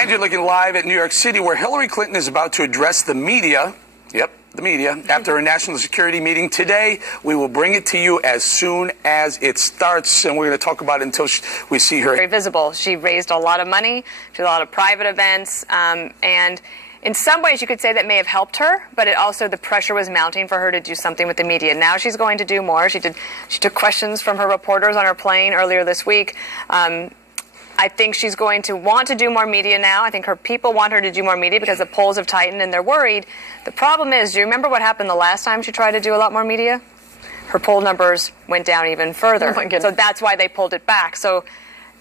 And you're looking live at New York City, where Hillary Clinton is about to address the media. Yep, the media. After her national security meeting today, we will bring it to you as soon as it starts, and we're going to talk about it until we see her. Very visible. She raised a lot of money. She did a lot of private events, and in some ways you could say that may have helped her, but it also, the pressure was mounting for her to do something with the media. Now she's going to do more. She took questions from her reporters on her plane earlier this week. I think she's going to want to do more media now. I think her people want her to do more media because the polls have tightened and they're worried. The problem is, do you remember what happened the last time she tried to do a lot more media? Her poll numbers went down even further. Oh, so that's why they pulled it back. So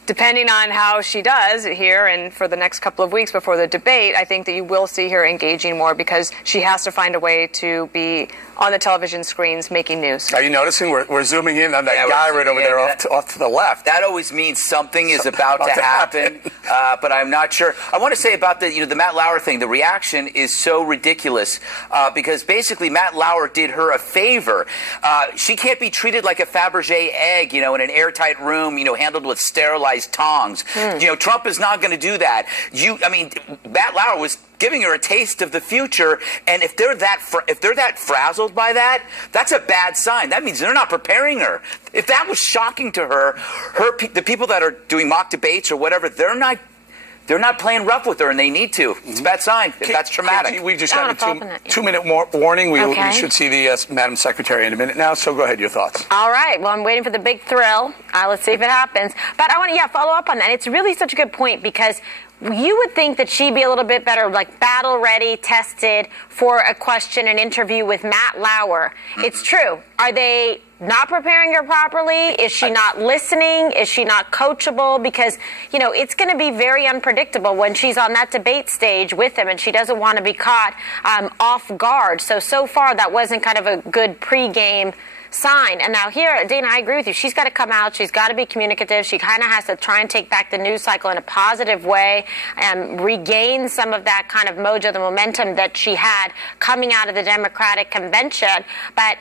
depending on how she does here and for the next couple of weeks before the debate, I think that you will see her engaging more because she has to find a way to be on the television screens making news. Are you noticing we're zooming in on that guy right over there off to the left? That always means something is about to happen, but I'm not sure. I want to say about the Matt Lauer thing. The reaction is so ridiculous because basically Matt Lauer did her a favor. She can't be treated like a Fabergé egg, in an airtight room, handled with sterilized tongs. Trump is not going to do that. Matt Lauer was giving her a taste of the future, and if they're that frazzled by that, that's a bad sign. That means they're not preparing her. If that was shocking to her, the people that are doing mock debates or whatever, they're not playing rough with her, and they need to. It's a bad sign if that's traumatic. We just got a two-minute warning. We should see the Madam Secretary in a minute now, so go ahead, your thoughts. All right. Well, I'm waiting for the big thrill. Let's see if it happens. But I want to follow up on that. It's really such a good point because you would think that she'd be a little bit better, like battle ready, tested for a question, an interview with Matt Lauer. It's true. Are they not preparing her properly? Is she not listening? Is she not coachable? Because, it's going to be very unpredictable when she's on that debate stage with him and she doesn't want to be caught off guard. So far, that wasn't kind of a good pregame sign. And now here, Dana, I agree with you. She's got to come out. She's got to be communicative. She kind of has to try and take back the news cycle in a positive way and regain some of that kind of mojo, the momentum that she had coming out of the Democratic convention. But,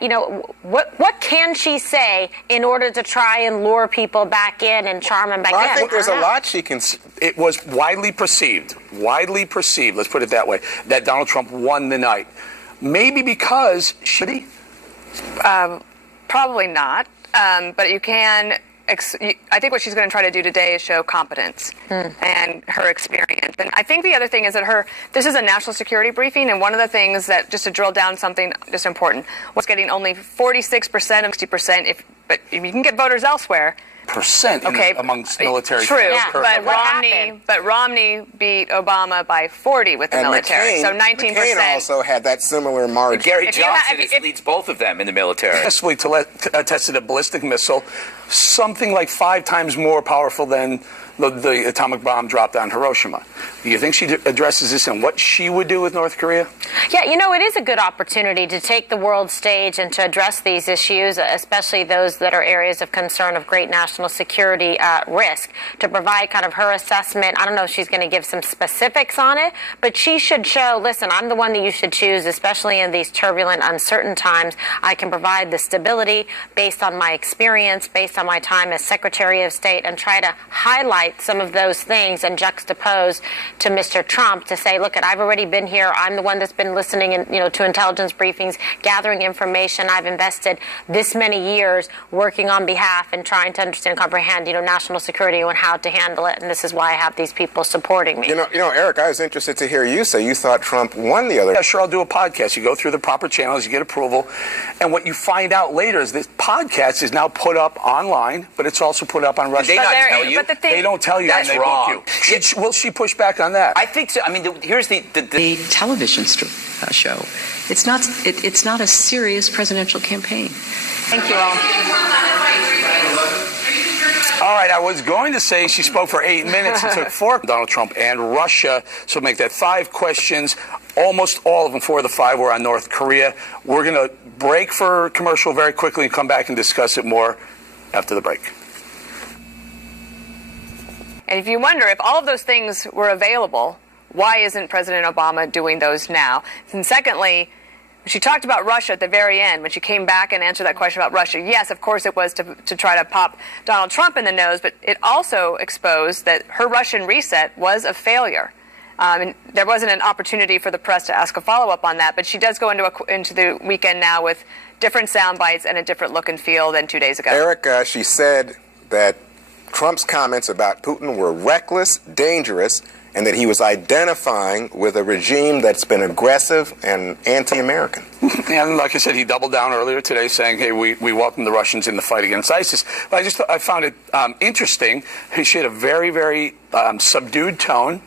what can she say in order to try and lure people back in and charm them back in? I think there's a lot she can. It was widely perceived, let's put it that way, that Donald Trump won the night. Maybe because she... Probably not, but you can. I think what she's going to try to do today is show competence and her experience. And I think the other thing is that this is a national security briefing, and one of the things that, just to drill down something just important, was getting only 46% of 60%. But you can get voters elsewhere. Amongst military. True, yeah, but Romney beat Obama by 40 with the military. So 19%. McCain also had that similar margin. Gary Johnson leads both of them in the military. Successfully tested a ballistic missile, something like 5 times more powerful than the atomic bomb dropped on Hiroshima. Do you think she addresses this and what she would do with North Korea? Yeah, it is a good opportunity to take the world stage and to address these issues, especially those that are areas of concern of great national security risk, to provide kind of her assessment. I don't know if she's going to give some specifics on it, but she should show, listen, I'm the one that you should choose, especially in these turbulent, uncertain times. I can provide the stability based on my experience, based on my time as Secretary of State, and try to highlight some of those things and juxtapose to Mr. Trump to say, look, I've already been here. I'm the one that's been listening to intelligence briefings, gathering information. I've invested this many years working on behalf and trying to understand and comprehend, national security and how to handle it. And this is why I have these people supporting me. Eric, I was interested to hear you say you thought Trump won the other. Yeah, sure, I'll do a podcast. You go through the proper channels, you get approval. And what you find out later is this podcast is now put up online, but it's also put up on Russia. Did they not tell you? They don't tell you. That's and they wrong. book you. Will she push back on that? I think so. Here's the television show. It's not a serious presidential campaign. Thank you all. All right, I was going to say she spoke for 8 minutes. It took 4. Donald Trump and Russia. So make that 5 questions. Almost all of them, 4 of the 5 were on North Korea. We're going to break for commercial very quickly and come back and discuss it more after the break. And if you wonder if all of those things were available, why isn't President Obama doing those now? And secondly, she talked about Russia at the very end when she came back and answered that question about Russia. Yes, of course it was to try to pop Donald Trump in the nose, but it also exposed that her Russian reset was a failure. And there wasn't an opportunity for the press to ask a follow-up on that, but she does go into the weekend now with different sound bites and a different look and feel than 2 days ago. Eric, she said that Trump's comments about Putin were reckless, dangerous, and that he was identifying with a regime that's been aggressive and anti-American. And like I said, he doubled down earlier today saying, hey, we welcome the Russians in the fight against ISIS. But I found it interesting. She had a very, very subdued tone.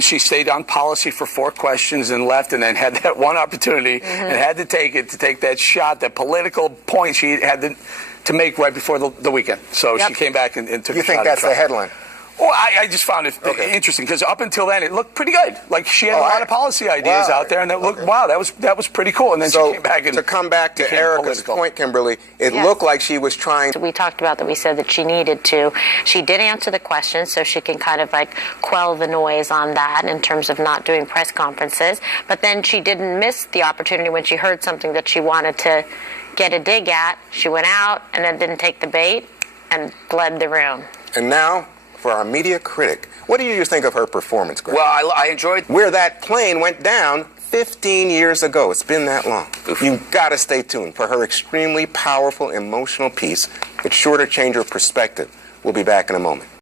She stayed on policy for 4 questions and left, and then had that one opportunity and had to take that shot, that political point she had to make right before the weekend. So she came back and took a shot. You think that's the headline? Well, I just found it interesting because up until then it looked pretty good. Like she had a lot of policy ideas out there, and it looked wow, that was pretty cool. And then she came back and to come back to Erica's point, Kimberly, it looked like she was trying. We talked about that. We said that she needed to. She did answer the questions, so she can kind of like quell the noise on that in terms of not doing press conferences. But then she didn't miss the opportunity when she heard something that she wanted to get a dig at. She went out and then didn't take the bait and bled the room. And now, for our media critic, what do you think of her performance, Greg? Well, I enjoyed where that plane went down 15 years ago. It's been that long. You've got to stay tuned for her extremely powerful, emotional piece. It's sure to change your perspective. We'll be back in a moment.